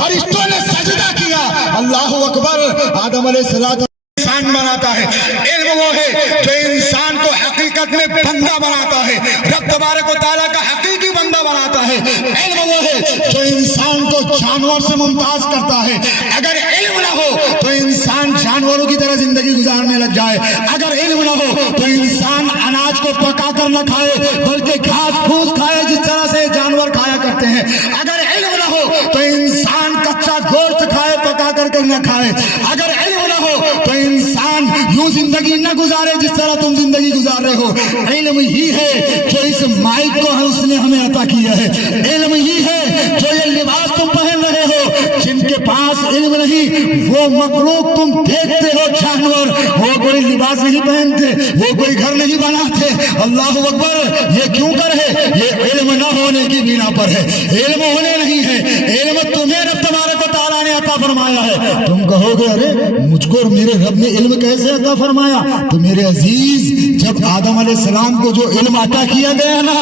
فرشتوں نے سجدہ کیا. اللہ اکبر. آدم علیہ السلام انسان بناتا ہے. علم وہ ہے جو انسان کو حقیقت میں بندہ بناتا ہے, رب تبارک و تعالیٰ کا حقیقی بندہ بناتا ہے. علم وہ ہے جو انسان کو جانور سے ممتاز کرتا ہے. اگر علم نہ ہو تو انسان جانوروں کی طرح زندگی گزارنے لگ جائے. اگر علم نہ ہو تو انسان اناج کو پکا کر نہ کھائے بلکہ گھاس پھوس کھائے جس طرح سے جانور کھایا کرتے ہیں. اگر علم نہ ہو تو انسان کچا گوشت کھائے پکا کر نہ کھائے. اگر علم نہ ہو تو انسان یوں زندگی نہ گزارے جس طرح تم زندگی گزار رہے ہو. علم ہی ہے جو اس مائک کو اس نے ہمیں عطا کیا ہے. علم ہی ہے جو یہ لباس تم پہن رہے ہو. جن کے پاس علم نہیں وہ مخلوق تم دیکھتے ہو جانور, وہ کوئی لباس نہیں پہنتے, وہ کوئی گھر نہیں بناتے. اللہ اکبر. یہ کیوں کر ہے؟ یہ علم نہ ہونے کی بنا پر ہے. علم ہونے نہیں ہے. علم تمہیں رب تبارک و تعالیٰ نے عطا فرمایا ہے. تم کہو گے ارے مجھ کو میرے رب نے علم کیسے عطا فرمایا؟ تو میرے عزیز, جب آدم علیہ السلام کو جو علم عطا کیا گیا نا,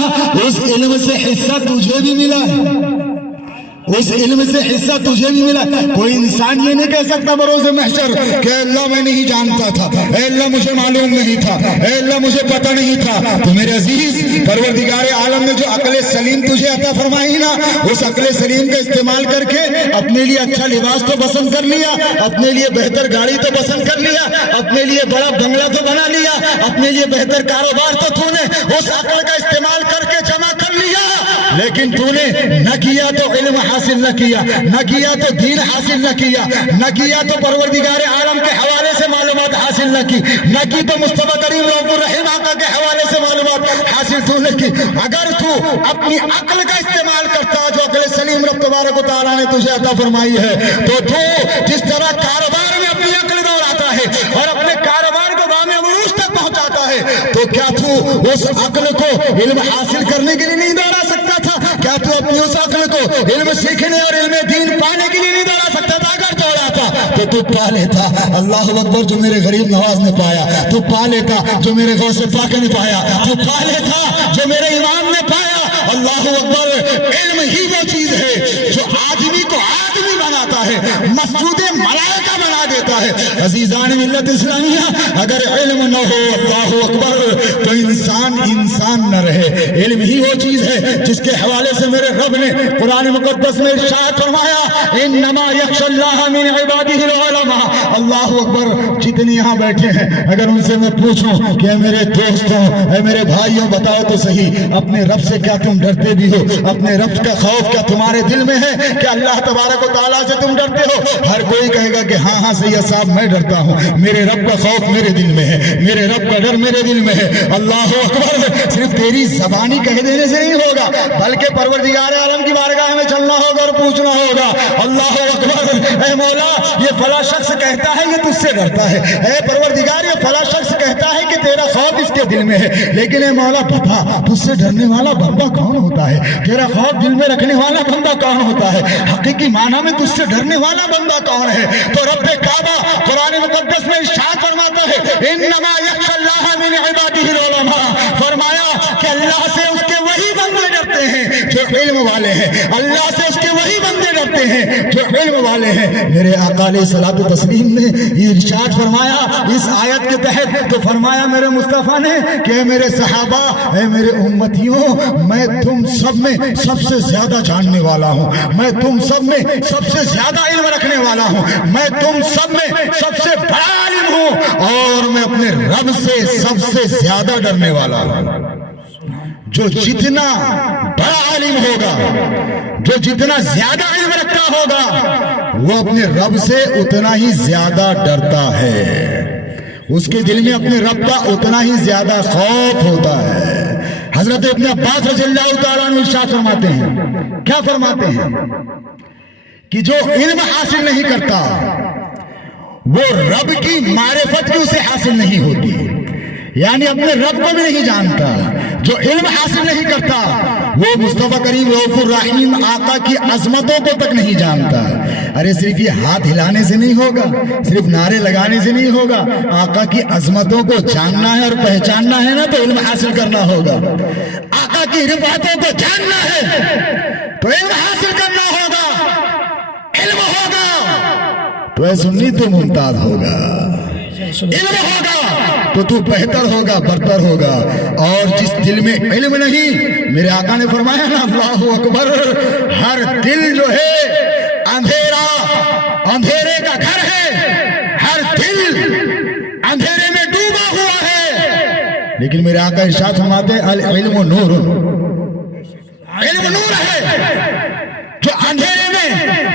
اس علم سے حصہ تجھے بھی ملا ہے. اس علم سے حصہ تجھے بھی ملا. کوئی انسان یہ نہیں کہہ سکتا بروز محشر کہ اللہ میں نہیں جانتا تھا, اے اللہ مجھے معلوم نہیں تھا, اے اللہ مجھے پتہ نہیں تھا. تو میرے عزیز, پروردگار عالم نے جو عقل سلیم تجھے عطا فرمائی نا, اس عقل سلیم کا استعمال کر کے اپنے لیے اچھا لباس تو پسند کر لیا, اپنے لیے بہتر گاڑی تو پسند کر لیا, اپنے لیے بڑا بنگلہ تو بنا لیا, اپنے لیے بہتر کاروبار تو نے اس عقل کا استعمال کر کے جمع کر لیا. لیکن تو نے نہ کیا تو علم حاصل نہ کیا, نہ کیا تو دین حاصل نہ کیا, نہ کیا تو پروردگار عالم کے حوالے سے معلومات حاصل نہ کی, نہ کی تو مصطفیٰ کریم رؤوف الرحیم آقا کے حوالے سے معلومات حاصل تو نے کی. اگر تو اپنی عقل کا استعمال کرتا جو عقل سلیم رب تبارک و تعالیٰ نے تجھے عطا فرمائی ہے, تو جس طرح کاروبار میں اپنی عقل دوڑاتا ہے اور اپنے کاروبار کو بام عروج تک پہنچاتا ہے, تو کیا تو اس عقل کو علم حاصل کرنے کے لیے نہیں دوڑا سکتا تھا؟ کیا تو اپنی اس عقل کو علم سیکھنے اور علم دین پانے کے لیے نہیں دوڑا سکتا تھا؟ اگر دوڑا تھا تو تو پا لیتا. اللہ اکبر. جو میرے غریب نواز نے پایا تو پا لیتا, جو میرے غوث پاک نے پایا تو پا لیتا, جو میرے امام نے پایا. اللہ اکبر. علم ہی وہ چیز ہے جو آدمی کو آدمی بناتا ہے, مسجود ملائکہ بنا دیتا ہے. عزیزان ملت اسلامیہ, اگر علم نہ ہو اللہ اکبر تو انسان نہ رہے. علم ہی وہ چیز ہے جس کے حوالے سے میرے رب نے قرآن مقدس میں ارشاد فرمایا, انما یخشی اللہ من عبادہ العلماء. اللہ اکبر. جتنے یہاں بیٹھے ہیں اگر ان سے میں پوچھوں کہ اے میرے دوستوں, اے میرے بھائیوں, بتاؤ تو صحیح اپنے رب سے کیا تم ڈرتے بھی ہو؟ اپنے رب کا خوف کیا تمہارے دل میں ہے کہ اللہ تبارک و تعالیٰ سے تم ڈرتے ہو؟ ہر کوئی کہے گا کہ ہاں سید صاحب میں ڈرتا ہوں, میرے رب کا خوف میرے دل میں ہے, میرے رب کا ڈر میرے دل میں ہے. اللہ اکبر. صرف تیری زبانی کہہ دینے سے نہیں ہوگا بلکہ پروردگار عالم کی بارگاہ میں چلنا ہوگا اور پوچھنا ہوگا. اللہ اکبر. اے مولا, یہ فلاں شخص کہتا ہے یہ تجھ سے ڈرتا ہے. اے پروردگار, یہ فلاں شخص کہتا ہے کہ تیرا خوف اس کے دل میں ہے, لیکن اے مولا بتا تجھ سے ڈرنے والا بندہ کون ہوتا ہے؟ تیرا خوف دل میں رکھنے والا بندہ کون ہوتا ہے؟ حقیقی معنی میں تجھ سے ڈرنے والا بندہ کون ہے؟ تو رب کعبہ قرآن مقدس میں ارشاد فرماتا ہے, انما یخشی اللہ من عبادہ العلماء. فرمایا کہ اللہ سے اس کے وہی بندے ڈرتے ہیں جو علم والے ہیں. اللہ سے اس کے وہی بندے ڈرتے ہیں جو علم والے ہیں. میرے آقا علیہ الصلوۃ والتسلیم نے یہ ارشاد فرمایا اس آیت کے تحت, تو فرمایا میرے مصطفیٰ نے کہ اے میرے صحابہ, اے میرے امتیوں, میں تم سب میں سب سے زیادہ جاننے والا ہوں, میں تم سب میں سب سے زیادہ علم رکھنے والا ہوں, میں تم سب میں سب سے بڑا عالم ہوں, اور میں اپنے رب سے سب سے زیادہ ڈرنے والا ہوں. جو جتنا بڑا عالم ہوگا, جو جتنا زیادہ علم رکھتا ہوگا, وہ اپنے رب سے اتنا ہی زیادہ ڈرتا ہے. اس کے دل میں اپنے رب کا اتنا ہی زیادہ خوف ہوتا ہے. حضرت ابن عباس رضی اللہ تعالیٰ عنہ ارشاد فرماتے ہیں, کیا فرماتے ہیں کہ جو علم حاصل نہیں کرتا وہ رب کی معرفت بھی اسے حاصل نہیں ہوتی, یعنی اپنے رب کو بھی نہیں جانتا. جو علم حاصل نہیں کرتا وہ مصطفیٰ کریم رؤوف الرحیم آقا کی عظمتوں کو تک نہیں جانتا. ارے صرف یہ ہاتھ ہلانے سے نہیں ہوگا, صرف نعرے لگانے سے نہیں ہوگا, آقا کی عظمتوں کو جاننا ہے اور پہچاننا ہے نا تو علم حاصل کرنا ہوگا. آقا کی رفعتوں کو جاننا ہے تو علم حاصل کرنا ہوگا. علم تو اے سنی تو ممتاز ہوگا، علم ہوگا تو تو بہتر ہوگا، برتر ہوگا۔ اور جس دل میں علم نہیں، میرے آقا نے فرمایا نا اللہ اکبر، ہر دل جو ہے اندھیرا، اندھیرے کا گھر ہے، ہر دل اندھیرے میں ڈوبا ہوا ہے۔ لیکن میرے آقا ارشاد فرماتے ہیں العلم نور، علم نور ہے جو اندھیرے میں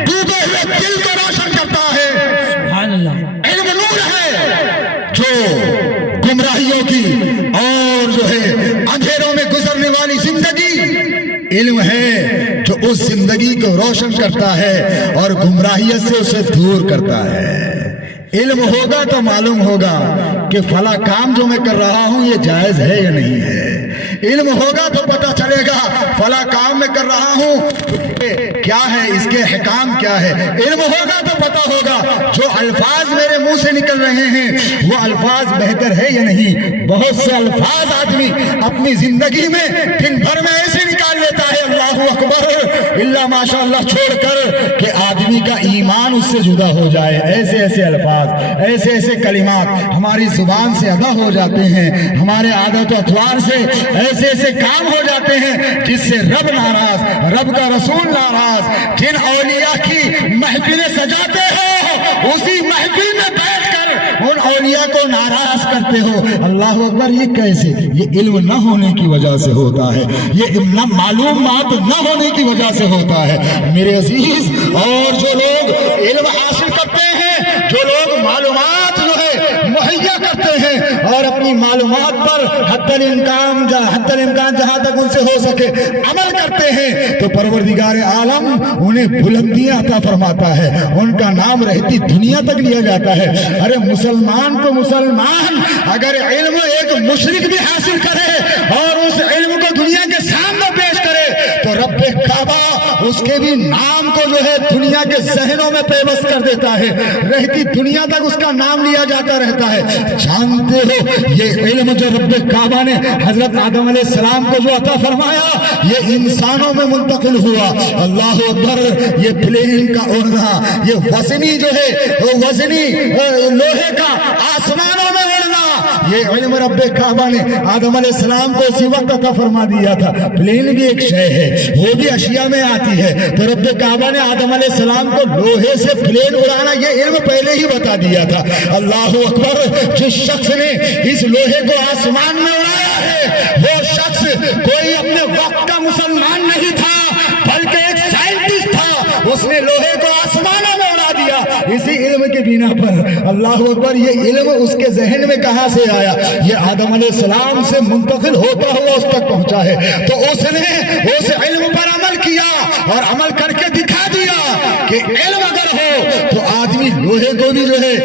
ڈوبے ہوئے دل کو روشن کرتا ہے۔ سبحان اللہ، علم نور ہے جو گمراہیوں کی اور جو ہے اندھیروں میں گزرنے والی زندگی، علم ہے جو اس زندگی کو روشن کرتا ہے اور گمراہیت سے اسے دور کرتا ہے۔ علم ہوگا تو معلوم ہوگا کہ فلاں کام جو میں کر رہا ہوں یہ جائز ہے یا نہیں ہے۔ علم ہوگا تو پتہ چلے گا فلاں کام میں کر رہا ہوں کیا ہے، اس کے حکام کیا ہے۔ علم ہوگا تو پتہ ہوگا جو الفاظ میرے منہ سے نکل رہے ہیں وہ الفاظ بہتر ہے یا نہیں۔ بہت سے الفاظ آدمی اپنی زندگی میں دن بھر میں ایسے نکال لیتا ہے اللہ اکبر اللہ ماشاء اللہ چھوڑ کر کہ آدمی کا ایمان اس سے جدا ہو جائے۔ ایسے ایسے الفاظ، ایسے ایسے کلمات ہماری زبان سے ادا ہو جاتے ہیں، ہمارے عادت و اطوار سے ایسے ایسے کام ہو جاتے ہیں جس سے رب ناراض، رب کا رسول ناراض۔ جن اولیاء کی محفلیں سجاتے ہو اسی محفل میں بیٹھ کر ان اولیاء کو ناراض کرتے ہو۔ اللہ اکبر، یہ کیسے؟ یہ علم نہ ہونے کی وجہ سے ہوتا ہے، یہ معلومات نہ ہونے کی وجہ سے ہوتا ہے میرے عزیز۔ اور جو لوگ علم حاصل کرتے ہیں، جو لوگ معلومات جو ہے مہیا کرتے ہیں اور اپنی معلومات پر حد الامکان جہاں تک ان سے ہو سکے عمل کرتے ہیں تو پروردگار عالم انہیں بلندیاں عطا فرماتا ہے، ان کا نام رہتی دنیا تک لیا جاتا ہے۔ ارے مسلمان تو مسلمان اگر علم ایک مشرک بھی حاصل کرے اور اس علم کو دنیا کے سامنے پیش کرے تو رب کعبہ اس کے بھی نام کو جو ہے دنیا کے ذہنوں میں پیوست کر دیتا ہے، رہتی دنیا تک اس کا نام لیا جاتا رہتا ہے۔ جانتے ہو یہ علم جو رب کعبہ نے حضرت آدم علیہ السلام کو جو عطا فرمایا یہ انسانوں میں منتقل ہوا۔ اللہ اکبر، یہ پلین کا اڑنا، یہ وزنی جو ہے وہ وزنی لوہے کا آسمانوں میں اڑنا، یہ علم رب کعبہ نے آدم علیہ السلام کو اسی وقت عطا فرما دیا تھا۔ پلین بھی ایک شے ہے، وہ بھی اشیاء میں آتی ہے، تو رب کعبہ نے آدم علیہ السلام کو لوہے سے پلین اڑانا یہ علم پہلے ہی بتا دیا تھا۔ اللہ اکبر، جس شخص نے اس لوہے کو آسمان میں اڑایا ہے وہ شخص کوئی اپنے وقت کا مسلمان نہیں تھا بلکہ ایک سائنٹسٹ تھا، اس نے لوہے کو آسمانوں میں اڑا دیا اسی علم کے بنا پر۔ اللہ اکبر، یہ علم اس کے ذہن میں کہاں سے آیا؟ یہ آدم علیہ السلام سے منتقل ہوتا ہوا اس تک پہنچا ہے، تو اس نے اس علم پر عمل کیا اور عمل کر کے دکھا دیا کہ علم اگر ہو تو آدمی لوہے کو بھی جو ہے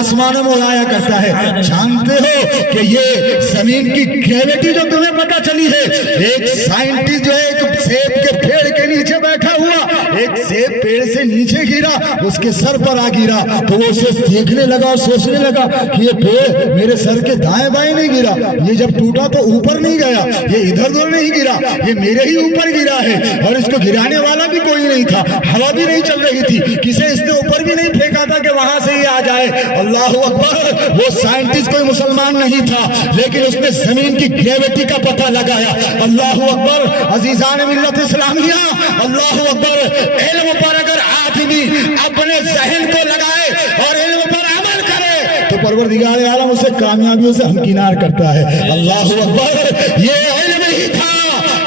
آسمانوں میں اڑایا کرتا ہے۔ جانتے ہو کہ یہ زمین کی گریویٹی جو تمہیں پتہ چلی ہے، ایک سائنٹسٹ جو ہے ایک سیب کے پیڑ کے نیچے بیٹھا ہوا، ایک سیب پیڑ سے نیچے گرا، اس کے سر پر آ گرا تو وہ اسے دیکھنے لگا اور سوچنے لگا کہ یہ پیڑ میرے سر کے دائیں بائیں نہیں گرا، یہ جب ٹوٹا تو اوپر نہیں گیا، یہ ادھر ادھر نہیں گرا، یہ میرے ہی اوپر گرا ہے، اور اس کو گرانے والا بھی کوئی نہیں تھا، ہوا بھی نہیں چل رہی تھی، کسی اس نے اوپر بھی نہیں پھینکا تھا کہ وہاں سے ہی آ جائے۔ اللہ اکبر، وہ سائنٹسٹ کوئی مسلمان نہیں تھا لیکن اس نے زمین کی گریویٹی کا پتہ لگایا۔ اللہ اکبر، عزیزان ملت اسلامیہ، اللہ اکبر، علم پر اگر آدمی اپنے ذہن کو لگائے اور علم پر عمل کرے تو پروردگار عالم اسے کامیابیوں سے ہمکنار کرتا ہے۔ اللہ اکبر، یہ علم ہی تھا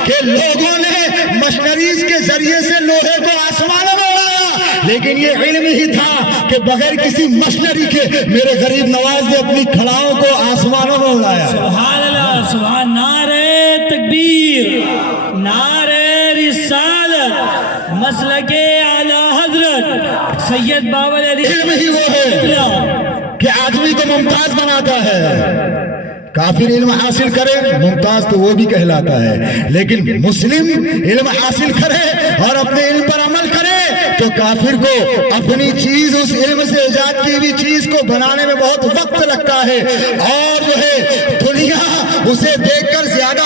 کہ لوگوں نے مشنریز کے ذریعے سے لوہے کو آسمانوں میں اڑایا، لیکن یہ علم ہی تھا کہ بغیر کسی مشنری کے میرے غریب نواز نے اپنی کھڑاؤں کو آسمانوں میں اڑایا۔ سبحان اللہ، سبحان، نعرہ تکبیر، نعرہ رسالت، مسلک اعلی حضرت سید باول علی۔ علم ہی وہ ہے کہ آدمی کو ممتاز بناتا ہے۔ کافر علم حاصل کرے ممتاز تو وہ بھی کہلاتا ہے، لیکن مسلم علم حاصل کرے اور اپنے علم پر عمل کرے تو کافر کو اپنی چیز اس علم سے ایجاد کی ہوئی چیز کو بنانے میں بہت وقت لگتا ہے، اور جو ہے دنیا اسے دیکھ کر زیادہ